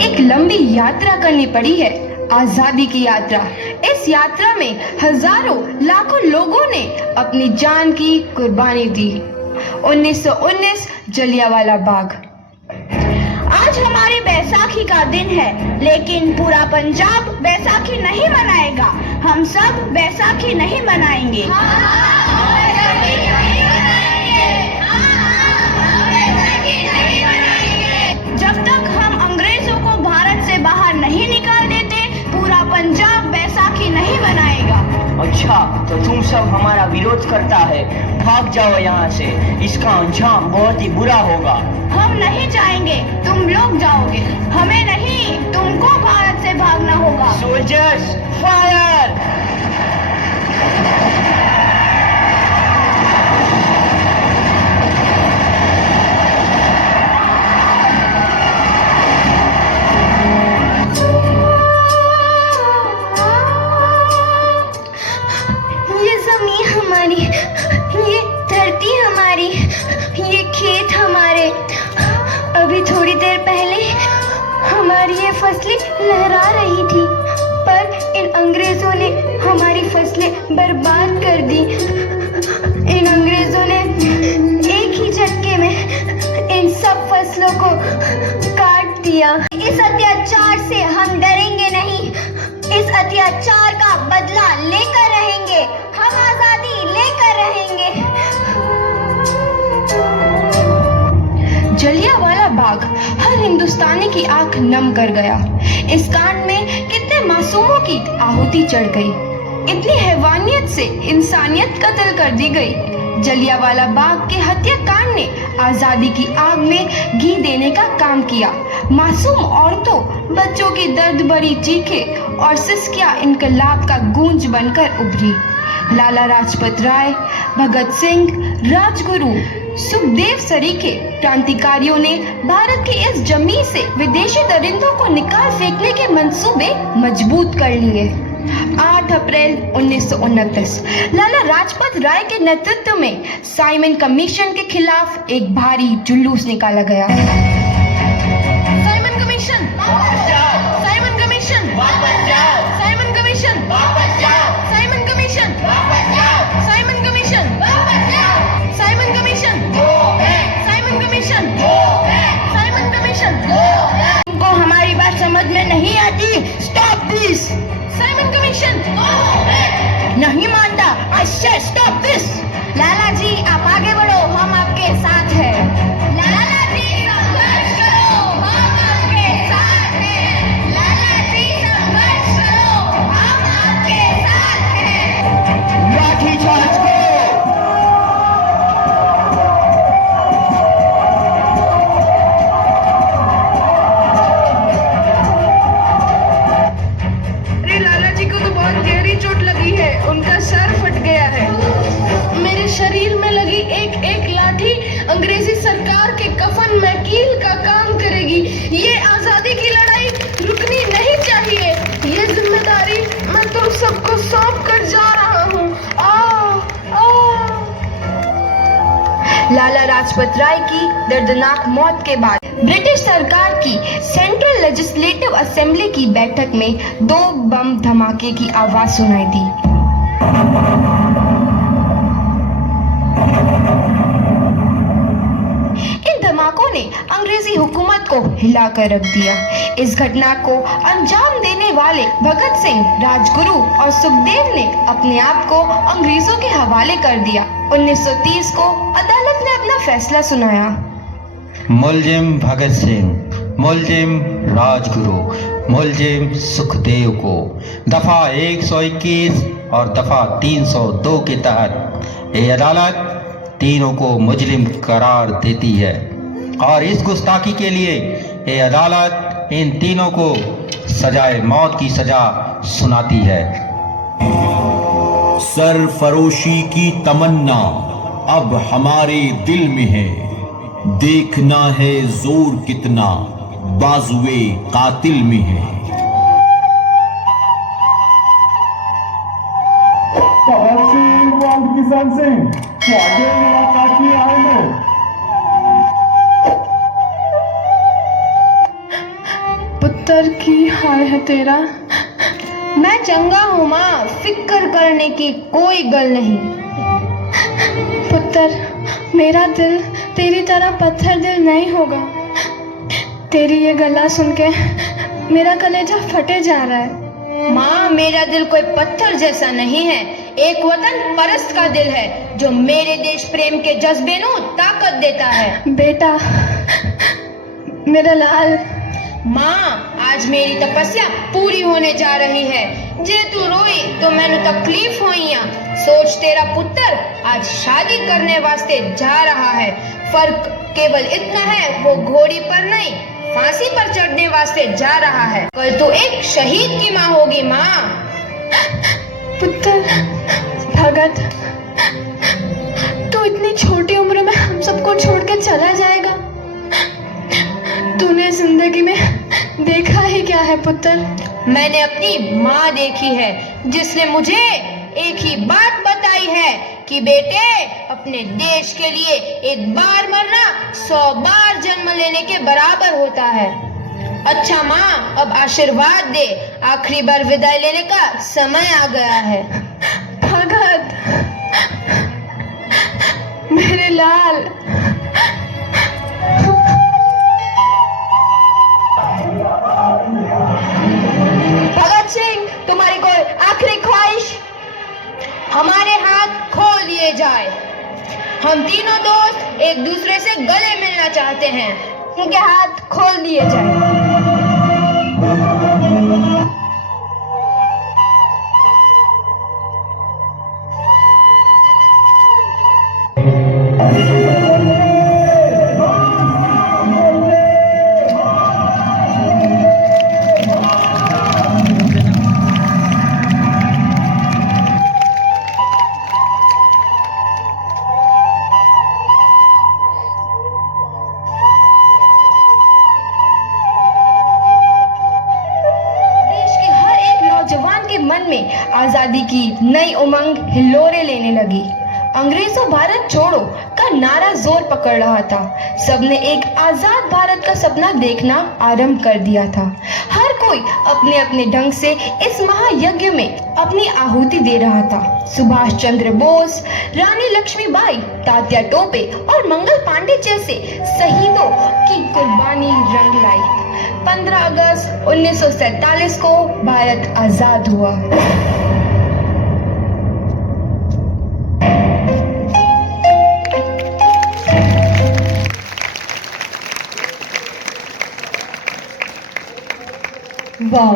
एक लंबी यात्रा करनी पड़ी है, आजादी की यात्रा। इस यात्रा में हजारों लाखों लोगों ने अपनी जान की कुर्बानी दी। 1919 जलियांवाला बाग। आज हमारी बैसाखी का दिन है, लेकिन पूरा पंजाब बैसाखी नहीं मनाएगा। हम सब बैसाखी नहीं मनाएंगे। जब तक हम अंग्रेजों को भारत से बाहर नहीं निकाल देते, पूरा पंजाब बैसाखी नहीं मनाएगा। अच्छा, तो तुम सब हमारा विरोध करता है, भाग जाओ यहाँ से, इसका अंजाम बहुत ही बुरा होगा। हम नहीं जाएंगे, तुम लोग जाओगे। हमें नहीं, तुमको भारत से भागना होगा। Soldiers, fire! ये जमीन हमारी, ये धरती हमारी, ये खेत हमारे। अभी थोड़ी देर पहले हमारी ये फसलें लहरा रही थी, पर इन अंग्रेजों ने हमारी फसलें बर्बाद कर दी। इन अंग्रेजों ने एक ही झटके में इन सब फसलों को काट दिया। इस अत्याचार से हम डरेंगे नहीं, इस अत्याचार का बदला लेकर रहेंगे। हम आजादी लेकर रहेंगे। जलियांवाला बाग हर हिंदुस्तानी की आंख नम कर गया। इस कांड में कितने मासूमों की आहुति चढ़ गई, इतनी हैवानियत से इंसानियत कत्ल कर दी गई। जलियांवाला बाग के हत्याकांड ने आजादी की आग में घी देने का काम किया। मासूम औरतों, बच्चों की दर्द भरी चीखें और सिसकियां इनकलाब का गूंज बनकर उभरी। लाला लाजपत राय, भगत सिंह, राजगुरु, सुखदेव सरीखे क्रांतिकारियों ने भारत की इस जमीन से विदेशी दरिंदों को निकाल फेंकने के मंसूबे मजबूत कर लिए। 8 अप्रैल 1929 लाला लाजपत राय के नेतृत्व में साइमन कमीशन के खिलाफ एक भारी जुलूस निकाला गया। Simon commission, Simon commission, Simon commission, Simon commission, Simon commission, Simon commission, Simon commission, Simon commission. तुमको हमारी बात समझ में नहीं आती? Stop this! साइमन कमीशन नहीं मानता। आई से स्टॉप दिस! लाला जी, आप आगे बढ़ो, हम आपके साथ हैं। लाला जी, संघर्ष करो, हम आपके साथ हैं। लाला जी, संघर्ष करो, हम आपके साथ हैं। लाठी चार्ज करो! अरे लाला जी को तो बहुत गहरी चोट लगी है, उनका सर फट गया है। मेरे शरीर में लगी एक एक लाठी अंग्रेजी सरकार के कफन में कील का काम करेगी। ये आजादी की लड़ाई रुकनी नहीं चाहिए। ये जिम्मेदारी मैं तुम सबको सौंप कर जा रहा हूँ। लाला लाजपत राय की दर्दनाक मौत के बाद ब्रिटिश सरकार की सेंट्रल लेजिस्लेटिव असेंबली की बैठक में 2 बम धमाके की आवाज सुनाई दी। इन धमाकों ने अंग्रेजी हुकूमत को हिलाकर रख दिया। इस घटना को अंजाम देने वाले भगत सिंह, राजगुरु और सुखदेव ने अपने आप को अंग्रेजों के हवाले कर दिया। 1930 को अदालत ने अपना फैसला सुनाया। मुलजिम भगत सिंह, मुलजिम राजगुरु, मुलजिम सुखदेव को दफा 121 और दफा 302 के तहत ये अदालत तीनों को मुजरिम करार देती है और इस गुस्ताखी के लिए ये अदालत इन तीनों को सजाए मौत की सजा सुनाती है। सरफरोशी की तमन्ना अब हमारे दिल में है, देखना है जोर कितना बाजुए कातिल में है। भगत सिंह और किसान सिंह ਤੁਹਾਡੇ ਮੁਲਾਕਾਤ ਨਹੀਂ ਆਏ ਨੇ। पुत्र की हाल है तेरा? मैं चंगा हूँ माँ, फिक्र करने की कोई गल नहीं। पुत्र, मेरा दिल तेरी तरह पत्थर दिल नहीं होगा। तेरी ये गला सुन के मेरा कलेजा फटे जा रहा है। माँ, मेरा दिल कोई पत्थर जैसा नहीं है, एक वतन परस्त का दिल है जो मेरे देश प्रेम के जज्बे को ताकत देता है। बेटा, मेरा लाल। माँ, आज मेरी तपस्या पूरी होने जा रही है। जे तू रोई तो मैंने तकलीफ होइया। सोच, तेरा पुत्र आज शादी करने वास्ते जा रहा है। फर्क केवल इतना है, वो घोड़ी पर नहीं फांसी पर चढ़ने वास्ते जा रहा है। कल तू एक शहीद की माँ होगी माँ। पुत्र भगत, तू इतनी छोटी उम्र में हम सबको छोड़ के चला जाएगा? तूने जिंदगी में देखा ही क्या है पुत्र? मैंने अपनी माँ देखी है, जिसने मुझे एक ही बात बताई है कि बेटे, अपने देश के लिए एक बार मरना 100 बार जन्म लेने के बराबर होता है। अच्छा माँ, अब आशीर्वाद दे, आखिरी बार विदाई लेने का समय आ गया है। भगत, मेरे लाल। भगत सिंह, तुम्हारी कोई आखिरी ख्वाहिश? हमारे हाथ खोल दिए जाए। हम तीनों दोस्त एक दूसरे से गले मिलना चाहते हैं। उनके हाथ खोल दिए जाए। मन में आजादी की नई उमंग हिलोरे लेने लगी। अंग्रेजों भारत छोड़ो का नारा जोर पकड़ रहा था। सबने एक आजाद भारत का सपना देखना आरंभ कर दिया था। हर कोई अपने अपने ढंग से इस महायज्ञ में अपनी आहुति दे रहा था। सुभाष चंद्र बोस, रानी लक्ष्मीबाई, तात्या टोपे और मंगल पांडे जैसे शहीदों की कुर्बानी रंग लाई। 15 अगस्त 1947 को भारत आजाद हुआ। वाह,